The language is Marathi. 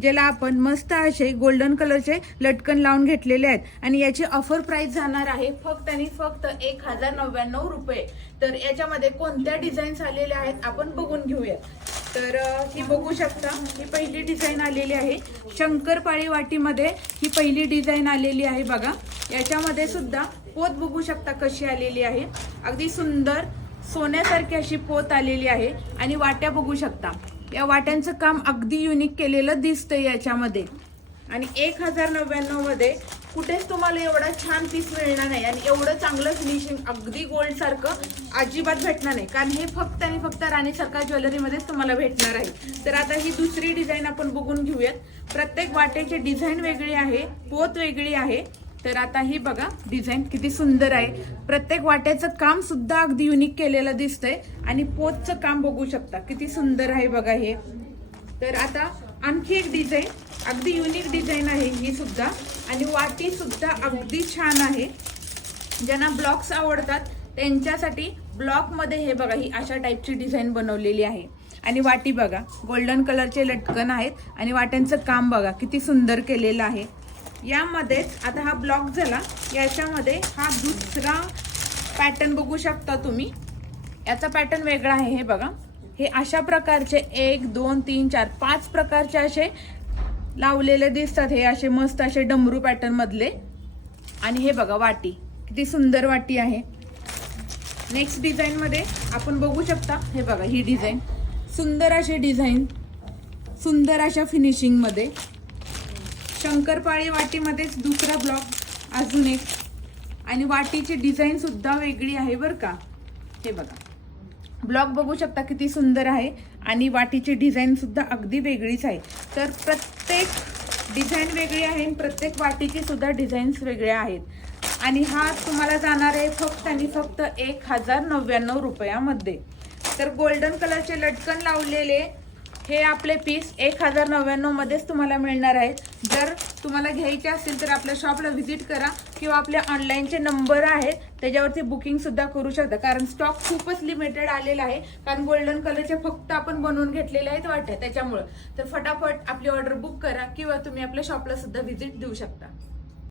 ज्याला आपण मस्त असे गोल्डन कलरचे लटकन लावून घेतलेले आहेत आणि याची ऑफर प्राइस जाणार आहे फक्त आणि फक्त 1099 रुपये। तर याच्यामध्ये कोणत्या डिझाईन्स आलेल्या आहेत आपण बघून घेऊया। तर ही बघू शकता, ही पहिली डिझाईन आलेली आहे शंकरपाळी वाटीमध्ये। ही पहिली डिझाईन आलेली आहे बघा। याच्यामध्ये सुद्धा पोत बघू शकता कशी आलेली आहे, अगदी सुंदर सोन्यासारखी अशी पोत आलेली आहे। आणि वाट्या बघू शकता, या वाट्यांचं काम अगदी युनिक केलेलं दिसतंय याच्यामध्ये। आणि 1099 मध्ये कुठेच तुम्हाला एवढा छान पीस मिळणार नाही आणि एवढं चांगलं फिनिशिंग अगदी गोल्ड सारखं अजिबात भेटणार नाही, कारण हे फक्त आणि फक्त राणी सरकार ज्वेलरीमध्येच तुम्हाला भेटणार आहे। तर आता ही दुसरी डिझाईन आपण बघून घेऊयात। प्रत्येक वाट्याची डिझाईन वेगळी आहे, पोत वेगळी आहे। तर आता ही बघा डिझाईन किती सुंदर आहे, प्रत्येक वाट्याचं काम सुद्धा अगदी युनिक केलेलं दिसतंय आणि पोतचं काम बघू शकता किती सुंदर आहे बघा हे। तर आता आणखी एक डिझाईन, अगदी युनिक डिझाईन आहे ही सुद्धा आणि वाटी सुद्धा अगदी छान आहे। ज्यांना ब्लॉक्स आवडतात त्यांच्यासाठी ब्लॉक मध्ये हे बघा ही अशा टाइपची डिझाईन बनवलेली आहे। आणि वाटी बघा गोल्डन कलरचे लटकन आहेत आणि वाट्यांचं काम बघा किती सुंदर केलेलं आहे। यामध्येच आता हा ब्लॉक झाला, याच्यामध्ये हा दुसरा पॅटर्न बघू शकता तुम्ही। याचा पॅटर्न वेगळा आहे, हे बघा हे अशा प्रकारचे 1 2 3 4 5 प्रकारचे असे लावलेले दिसतात, हे असे मस्त असे डमरू पॅटर्न मधले। आणि हे बघा वाटी किती सुंदर वाटी आहे। नेक्स्ट डिझाईन मध्ये आपण बघू शकता, हे बघा ही डिझाईन सुंदर अशी डिझाईन, सुंदर अशा फिनिशिंग मध्ये शंकरपाळी वाटीमध्येच दुसरा ब्लॉक अजून एक। आणि वाटीची डिझाईन सुद्धा वेगळी आहे बरं का। हे बघा ब्लॉक बघू शकता किती सुंदर आहे आणि वाटीची डिझाईन सुद्धा अगदी वेगळीच आहे। तर प्रत्येक डिझाईन वेगळी आहे आणि प्रत्येक वाटीची सुद्धा डिझाईन्स वेगळ्या आहेत। आणि हा तुम्हाला जाणार आहे फक्त आणि फक्त 1099 रुपयामध्ये। तर गोल्डन कलरचे लटकन लावलेले हे आपले पीस 1099 मध्येच तुम्हाला मिळणार आहेत। जर तुम्हाला घ्यायचे असेल तर आपल्या शॉपला व्हिजिट करा किंवा आपल्या ऑनलाईनचे नंबर आहेत त्याच्यावरती बुकिंग सुद्धा करू शकता, कारण स्टॉक खूपच लिमिटेड आलेला आहे। कारण गोल्डन कलरचे फक्त आपण बनवून घेतलेले आहेत वाट्या त्याच्यामुळे। तर फटाफट आपली ऑर्डर बुक करा किंवा तुम्ही आपल्या शॉपला सुद्धा व्हिजिट देऊ शकता।